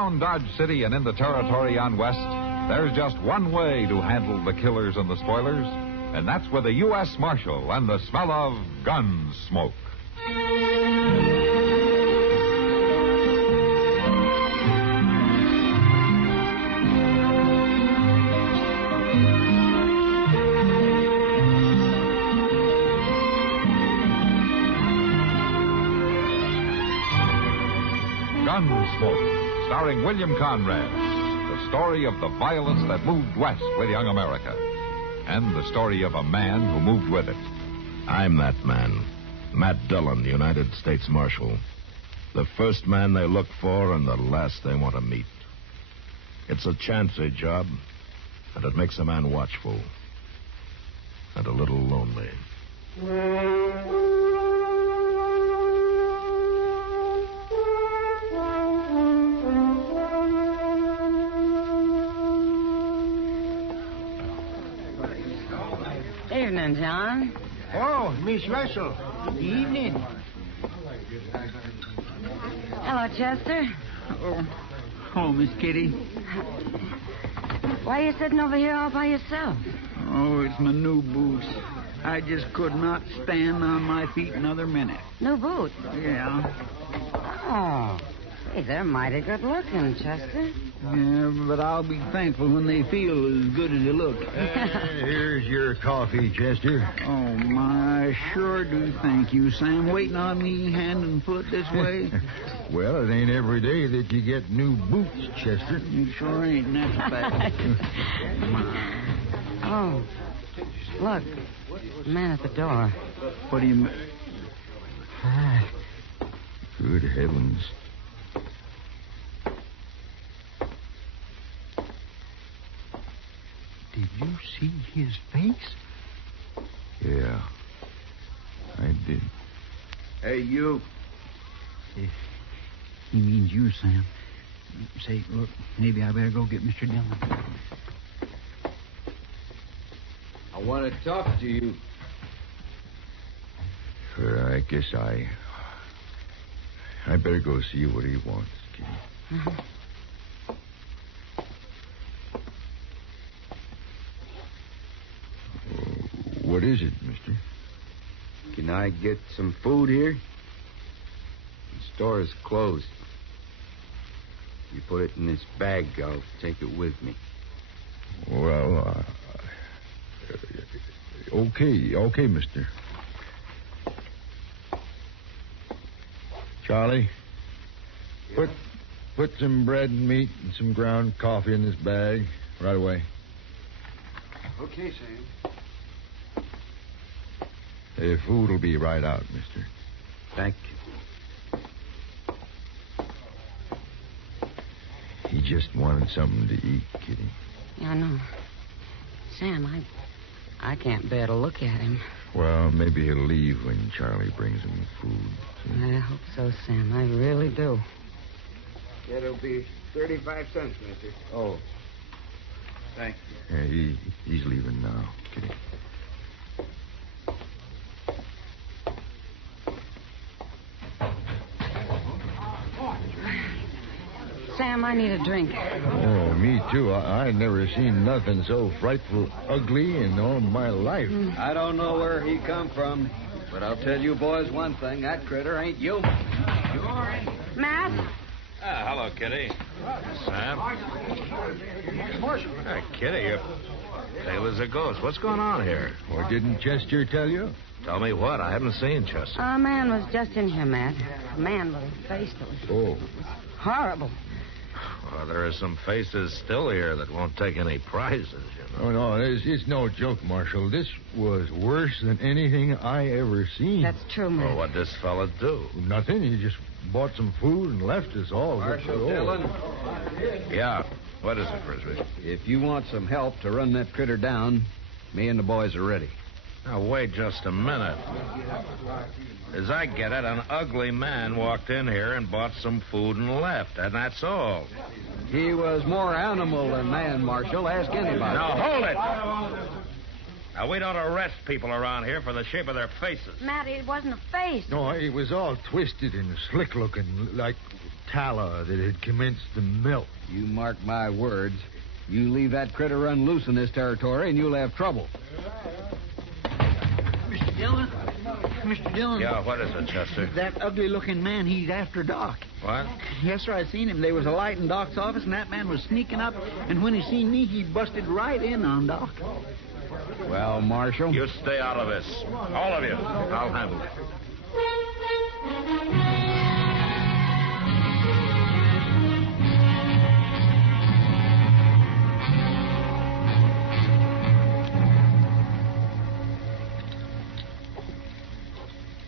Around Dodge City and in the territory on West, there's just one way to handle the killers and the spoilers, and that's with a U.S. Marshal and the smell of Gunsmoke. Gunsmoke, starring William Conrad. The story of the violence that moved west with young America. And the story of a man who moved with it. I'm that man. Matt Dillon, United States Marshal. The first man they look for and the last they want to meet. It's a chancy job, and it makes a man watchful. And a little lonely. Evening, John. Oh, Miss Russell. Evening. Hello, Chester. Oh, Miss Kitty. Why are you sitting over here all by yourself? Oh, it's my new boots. I just could not stand on my feet another minute. New boots? Yeah. Oh. Hey, they're mighty good looking, Chester. Yeah, but I'll be thankful when they feel as good as they look. Here's your coffee, Chester. Oh, my, I sure do thank you, Sam. Waiting on me hand and foot this way? Well, it ain't every day that you get new boots, Chester. It sure ain't, and that's a fact. Oh, look. The man at the door. What do you mean? Hi. Good heavens. Did you see his face? Yeah, I did. Hey, you. He means you, Sam. Say, look, maybe I better go get Mr. Dillon. I want to talk to you. I guess I better go see what he wants, Kitty. Uh-huh. What is it, mister? Can I get some food here? The store is closed. You put it in this bag, I'll take it with me. Well, okay, mister. Charlie, put some bread and meat and some ground coffee in this bag right away. Okay, Sam. The food will be right out, mister. Thank you. He just wanted something to eat, Kitty. Yeah, I know. Sam, I can't bear to look at him. Well, maybe he'll leave when Charlie brings him food. I hope so, Sam. I really do. It'll be 35 cents, mister. Oh. Thank you. Yeah, he's leaving now, Kitty. Sam, I need a drink. Oh, me too. I never seen nothing so frightful ugly in all my life. I don't know where he come from, but I'll tell you boys one thing. That critter ain't human. Matt? Hello, Kitty. Sam. Hey, Kitty, you're pale as a ghost. What's going on here? Or didn't Chester tell you? Tell me what? I haven't seen Chester. A man was just in here, Matt. A man with a face that was horrible. Well, there are some faces still here that won't take any prizes, you know. Oh, no, it's no joke, Marshal. This was worse than anything I ever seen. That's true, Matt. Well, what'd this fella do? Nothing. He just bought some food and left us all. Marshal Dillon. Yeah. What is it, Frisbee? If you want some help to run that critter down, me and the boys are ready. Now, wait just a minute. As I get it, an ugly man walked in here and bought some food and left, and that's all. He was more animal than man, Marshal. Ask anybody. Now, hold it! Now, we don't arrest people around here for the shape of their faces. Matt, it wasn't a face. No, he was all twisted and slick looking, like tallow that had commenced to melt. You mark my words. You leave that critter run loose in this territory, and you'll have trouble. Mr. Dillon? Mr. Dillon? Yeah, what is it, Chester? That ugly-looking man, he's after Doc. What? Yes, sir, I seen him. There was a light in Doc's office, and that man was sneaking up, and when he seen me, he busted right in on Doc. Well, Marshal? You stay out of this. All of you. I'll handle it.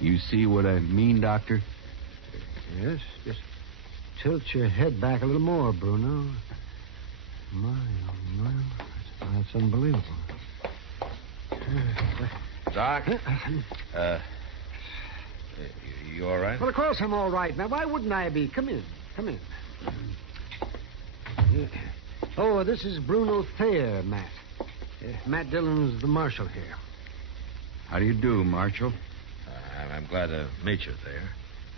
You see what I mean, Doctor? Yes, just tilt your head back a little more, Bruno. My, oh, my. That's unbelievable. Doc? You all right? Well, of course I'm all right. Now, why wouldn't I be? Come in. Come in. Yeah. Oh, this is Bruno Thayer, Matt. Matt Dillon's the marshal here. How do you do, Marshal? I'm glad to meet you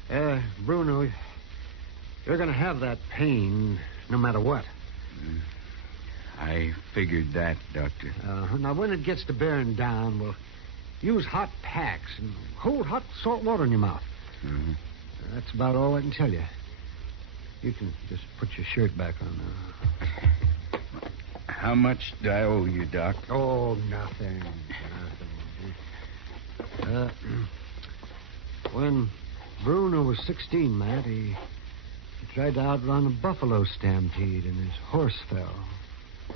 there. Bruno, you're going to have that pain no matter what. I figured that, Doctor. Now, when it gets to bearing down, well, use hot packs and hold hot salt water in your mouth. Mm-hmm. That's about all I can tell you. You can just put your shirt back on now. How much do I owe you, Doc? Oh, nothing. When Bruno was 16, Matt, he tried to outrun a buffalo stampede and his horse fell.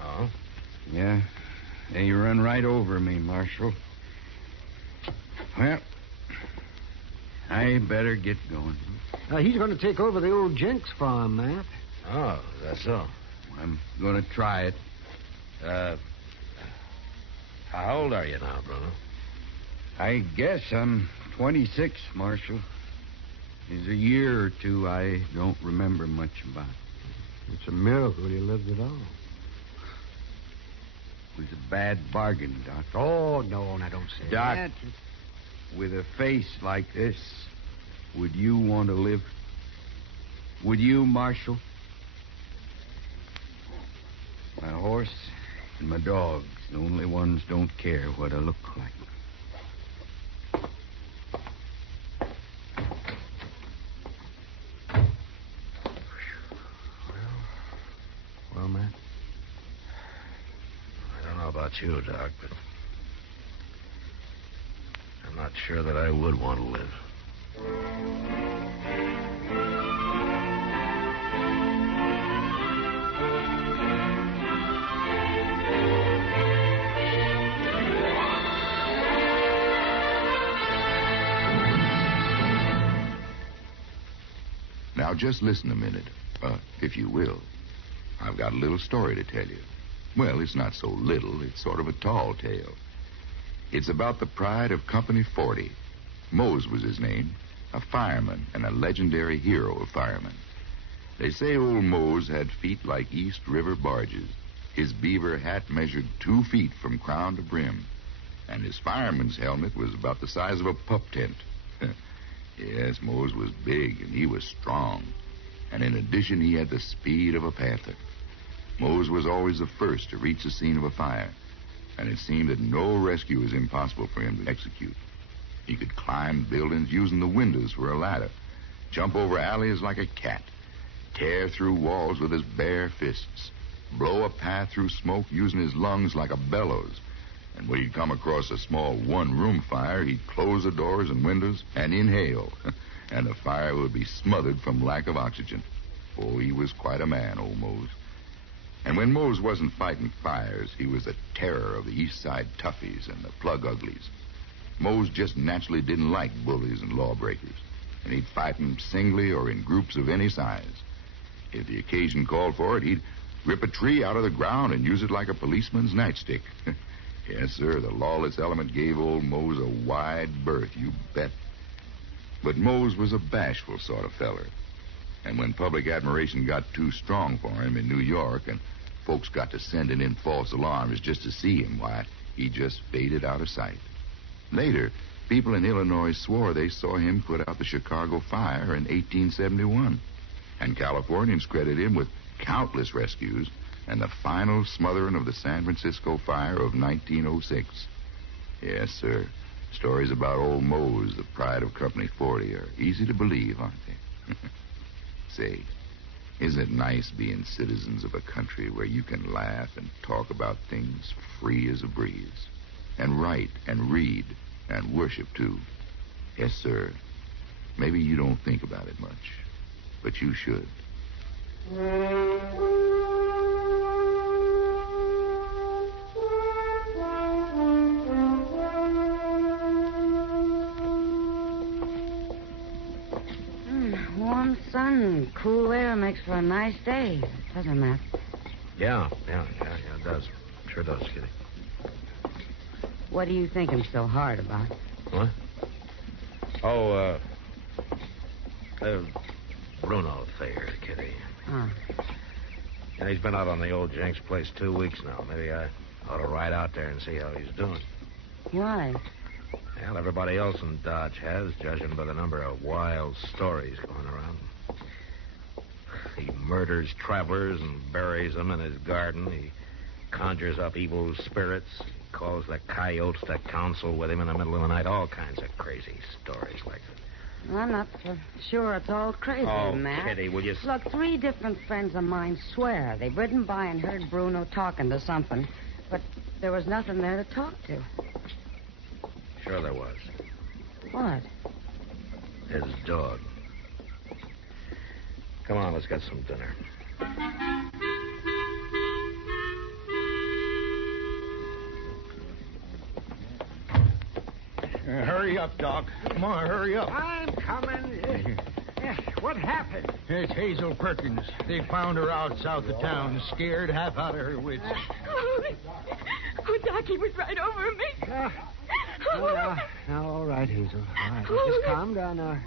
Oh? Yeah. They run right over me, Marshal. Well, I better get going. He's going to take over the old Jenks farm, Matt. Oh, that's so. I'm going to try it. How old are you now, Bruno? I guess I'm 26, Marshal. There's a year or two I don't remember much about. It's a miracle you lived at all. It was a bad bargain, Doc. Oh, no, I don't say Doc, that. with a face like this, would you want to live? Would you, Marshal? My horse and my dogs, the only ones don't care what I look like. Well, Matt? I don't know about you, Doc, but I'm not sure that I would want to live. Now, just listen a minute, if you will. I've got a little story to tell you. Well, it's not so little. It's sort of a tall tale. It's about the pride of Company 40. Mose was his name, a fireman and a legendary hero of firemen. They say old Mose had feet like East River barges. His beaver hat measured 2 feet from crown to brim, and his fireman's helmet was about the size of a pup tent. Yes, Mose was big, and he was strong. And in addition, he had the speed of a panther. Mose was always the first to reach the scene of a fire, and it seemed that no rescue was impossible for him to execute. He could climb buildings using the windows for a ladder, jump over alleys like a cat, tear through walls with his bare fists, blow a path through smoke using his lungs like a bellows. And when he'd come across a small one-room fire, he'd close the doors and windows and inhale, and the fire would be smothered from lack of oxygen. Oh, he was quite a man, old Mose. And when Mose wasn't fighting fires, he was the terror of the East Side toughies and the plug uglies. Mose just naturally didn't like bullies and lawbreakers, and he'd fight them singly or in groups of any size. If the occasion called for it, he'd rip a tree out of the ground and use it like a policeman's nightstick. Yes, sir, the lawless element gave old Mose a wide berth, you bet. But Mose was a bashful sort of feller. And when public admiration got too strong for him in New York and folks got to sending in false alarms just to see him, why, he just faded out of sight. Later, people in Illinois swore they saw him put out the Chicago fire in 1871. And Californians credit him with countless rescues and the final smothering of the San Francisco fire of 1906. Yes, sir. Stories about old Mose, the pride of Company 40, are easy to believe, aren't they? Say, isn't it nice being citizens of a country where you can laugh and talk about things free as a breeze? And write and read and worship, too. Yes, sir. Maybe you don't think about it much, but you should. Warm sun, cool air makes for a nice day, doesn't it, Matt? Yeah, it does. Sure does, Kitty. What are you thinking so hard about? What? Oh, Bruno Thayer, Kitty. Huh. Yeah, he's been out on the old Jenks place 2 weeks now. Maybe I ought to ride out there and see how he's doing. Why? Well, everybody else in Dodge has, judging by the number of wild stories going around. He murders travelers and buries them in his garden. He conjures up evil spirits. He calls the coyotes to counsel with him in the middle of the night. All kinds of crazy stories like that. I'm not so sure it's all crazy, Oh, Matt. Kitty, will you... Look, 3 different friends of mine swear they've ridden by and heard Bruno talking to something, but there was nothing there to talk to. Sure there was. What? His dog. Come on, let's get some dinner. Hurry up, Doc. Come on, hurry up. I'm coming. What happened? It's Hazel Perkins. They found her out south of town, scared half out of her wits. Oh, Doc, he was right over me. Now, all right, Hazel. All right, just calm down now.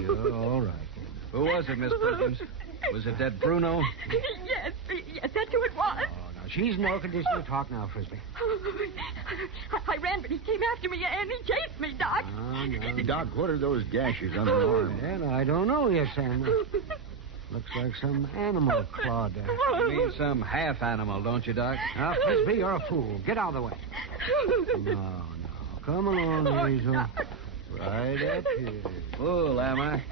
You're all right. Who was it, Miss Perkins? Was it that Bruno? Yes, that's who it was. Oh, now, she's in no condition to talk now, Frisbee. I ran, but he came after me, and he chased me, Doc. Oh, no. Doc, what are those gashes on her arm? Well, I don't know yet, Sam. Looks like some animal clawed her. You mean some half animal, don't you, Doc? Now, Frisbee, you're a fool. Get out of the way. No. Come along, Hazel. Right up here. Fool, am I?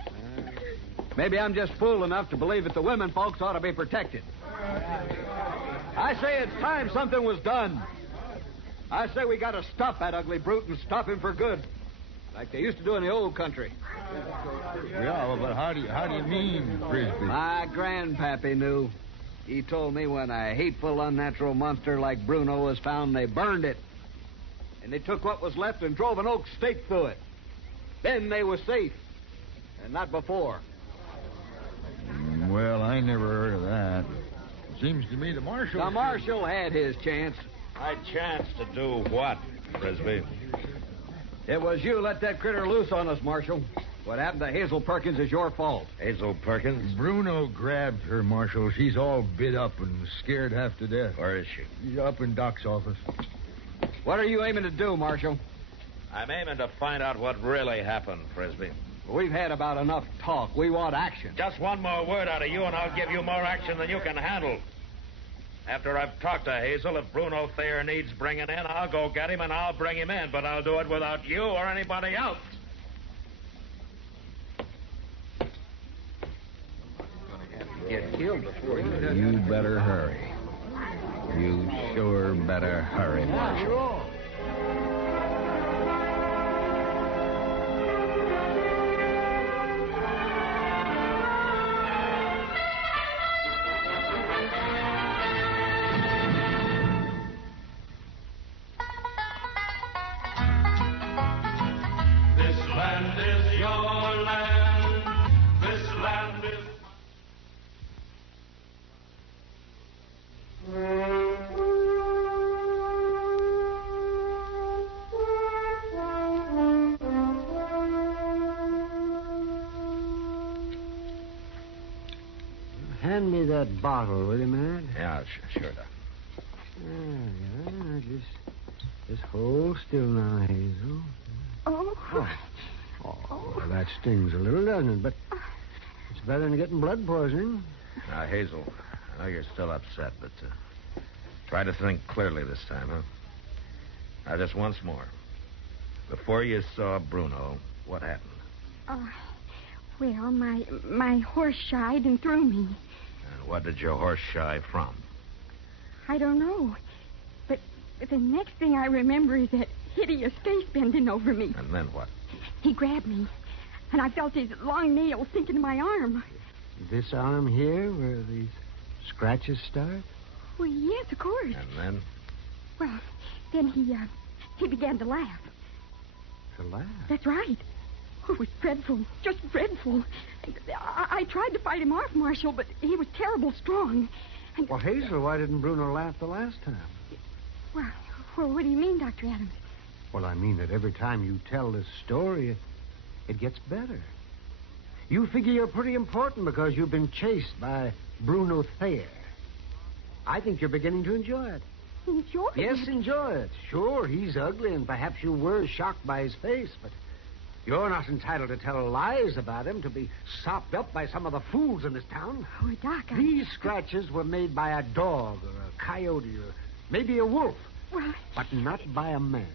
Maybe I'm just fool enough to believe that the women folks ought to be protected. I say it's time something was done. I say we got to stop that ugly brute and stop him for good, like they used to do in the old country. Yeah, but how do you mean, Frisbee? My grandpappy knew. He told me when a hateful, unnatural monster like Bruno was found, they burned it. And they took what was left and drove an oak stake through it. Then they were safe. And not before. Well, I never heard of that. Seems to me the marshal... The marshal had his chance. My chance to do what, Frisbee? It was you let that critter loose on us, Marshal. What happened to Hazel Perkins is your fault. Hazel Perkins? Bruno grabbed her, Marshal. She's all bit up and scared half to death. Where is she? She's up in Doc's office. What are you aiming to do, Marshal? I'm aiming to find out what really happened, Frisbee. We've had about enough talk. We want action. Just one more word out of you, and I'll give you more action than you can handle. After I've talked to Hazel, if Bruno Thayer needs bringing in, I'll go get him and I'll bring him in, but I'll do it without you or anybody else. Get killed before you do. You better hurry. You sure better hurry, Marshal. Hand me that bottle, will you, Matt? Yeah, sure, Doc. Just hold still now, Hazel. Oh. Oh, well, that stings a little, doesn't it? But It's better than getting blood poisoning. Now, Hazel, I know you're still upset, but try to think clearly this time, huh? Now, just once more. Before you saw Bruno, what happened? Well, my horse shied and threw me. And what did your horse shy from? I don't know. But the next thing I remember is that hideous face bending over me. And then what? He grabbed me, and I felt his long nails sink into my arm. This arm here, where these scratches start? Well, yes, of course. And then? Well, then he began to laugh. To laugh? That's right. Oh, it was dreadful, just dreadful. I tried to fight him off, Marshal, but he was terrible strong. And... Well, Hazel, why didn't Bruno laugh the last time? Well, what do you mean, Dr. Adams? Well, I mean that every time you tell this story, it gets better. You figure you're pretty important because you've been chased by Bruno Thayer. I think you're beginning to enjoy it. Enjoy it? Yes, enjoy it. Sure, he's ugly, and perhaps you were shocked by his face, but you're not entitled to tell lies about him, to be sopped up by some of the fools in this town. Oh, Doc, These scratches were made by a dog or a coyote or maybe a wolf, well, but not by a man.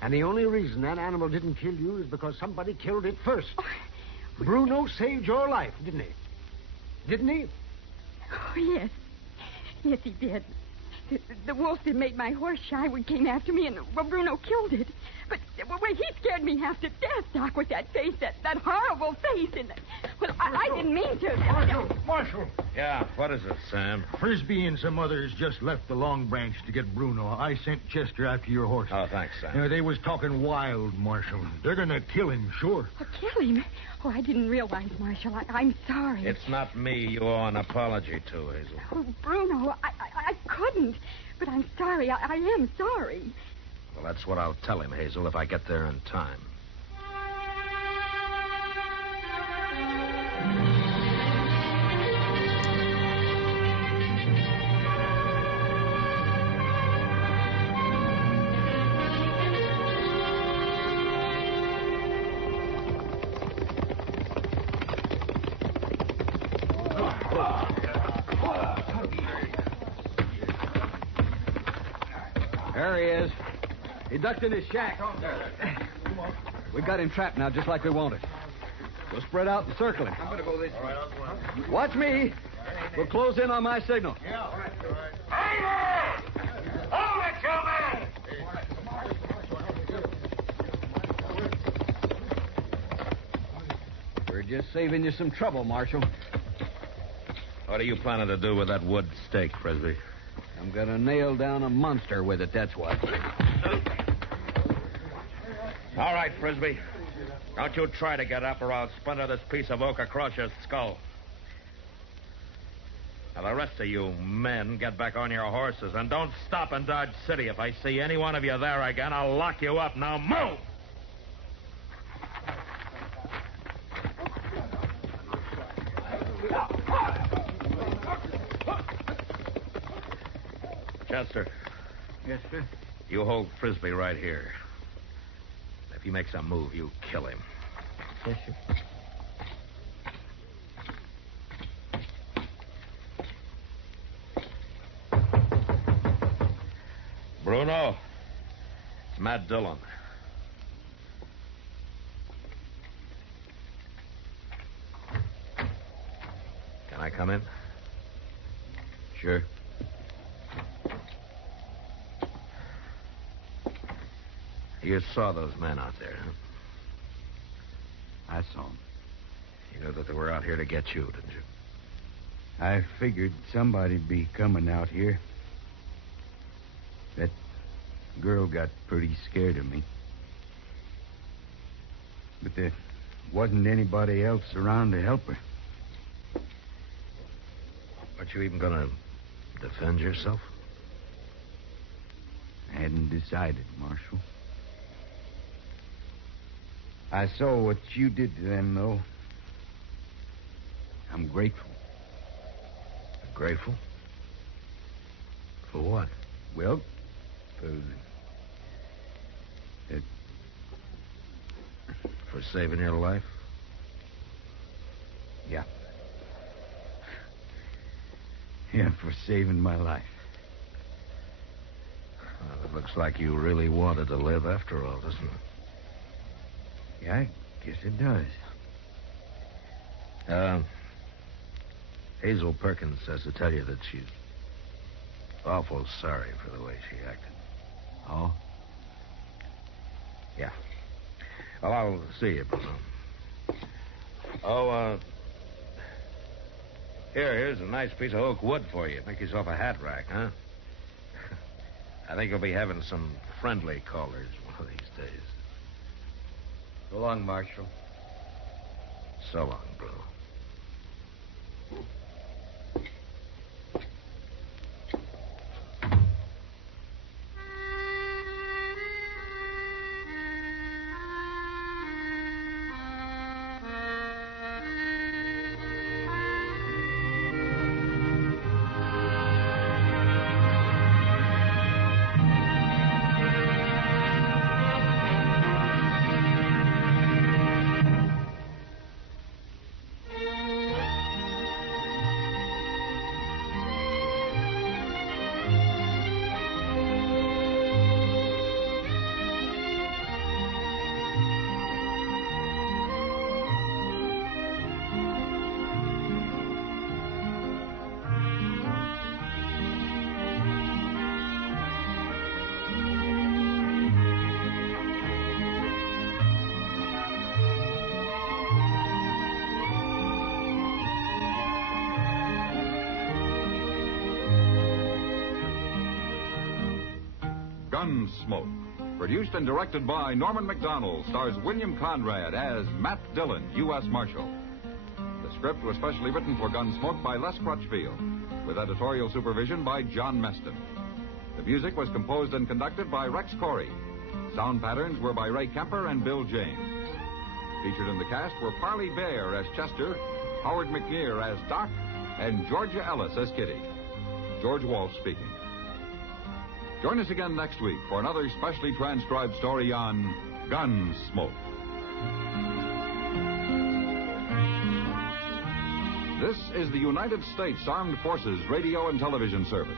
And the only reason that animal didn't kill you is because somebody killed it first. Bruno saved your life, didn't he? Didn't he? Oh, yes. Yes, he did. The wolf that made my horse shy came after me, and Bruno killed it. But he scared me half to death, Doc, with that face, that horrible face. And I didn't mean to. Marshal. Yeah, what is it, Sam? Frisbee and some others just left the Long Branch to get Bruno. I sent Chester after your horse. Oh, thanks, Sam. They was talking wild, Marshal. They're going to kill him, sure. Oh, kill him? Oh, I didn't realize, Marshal. I'm sorry. It's not me you owe an apology to, Hazel. Oh, Bruno, I couldn't. But I'm sorry. I am sorry. Well, that's what I'll tell him, Hazel, if I get there in time. There he is. He ducked in his shack. We got him trapped now, just like we wanted. We'll spread out and circle him. I'm going to go this way. Watch me. We'll close in on my signal. Yeah, all right. Hey, man! Hold it, We're just saving you some trouble, Marshal. What are you planning to do with that wood stake, Frisbee? I'm going to nail down a monster with it, that's what. All right, Frisbee. Don't you try to get up or I'll splinter this piece of oak across your skull. Now, the rest of you men, get back on your horses and don't stop in Dodge City. If I see any one of you there again, I'll lock you up. Now, move! Chester. Yes, sir. You hold Frisbee right here. If he makes a move, you kill him. Yes, sir. Bruno, it's Matt Dillon. Can I come in? Sure. You saw those men out there, huh? I saw them. You knew that they were out here to get you, didn't you? I figured somebody'd be coming out here. That girl got pretty scared of me. But there wasn't anybody else around to help her. Aren't you even going to defend yourself? I hadn't decided, Marshal. I saw what you did to them, though. I'm grateful. Grateful? For what? Well, For saving your life? Yeah. Yeah, for saving my life. Well, it looks like you really wanted to live after all, doesn't it? Yeah, I guess it does. Hazel Perkins says to tell you that she's awful sorry for the way she acted. Oh? Yeah. Well, I'll see you, Bruno. Oh, here's a nice piece of oak wood for you. Make yourself a hat rack, huh? I think you'll be having some friendly callers one of these days. So long, Marshal. So long, Bruno. Gunsmoke, produced and directed by Norman Macdonnell, stars William Conrad as Matt Dillon, U.S. Marshal. The script was specially written for Gunsmoke by Les Crutchfield, with editorial supervision by John Meston. The music was composed and conducted by Rex Corey. Sound patterns were by Ray Kemper and Bill James. Featured in the cast were Parley Bear as Chester, Howard McNear as Doc, and Georgia Ellis as Kitty. George Walsh speaking. Join us again next week for another specially transcribed story on Gunsmoke. This is the United States Armed Forces Radio and Television Service.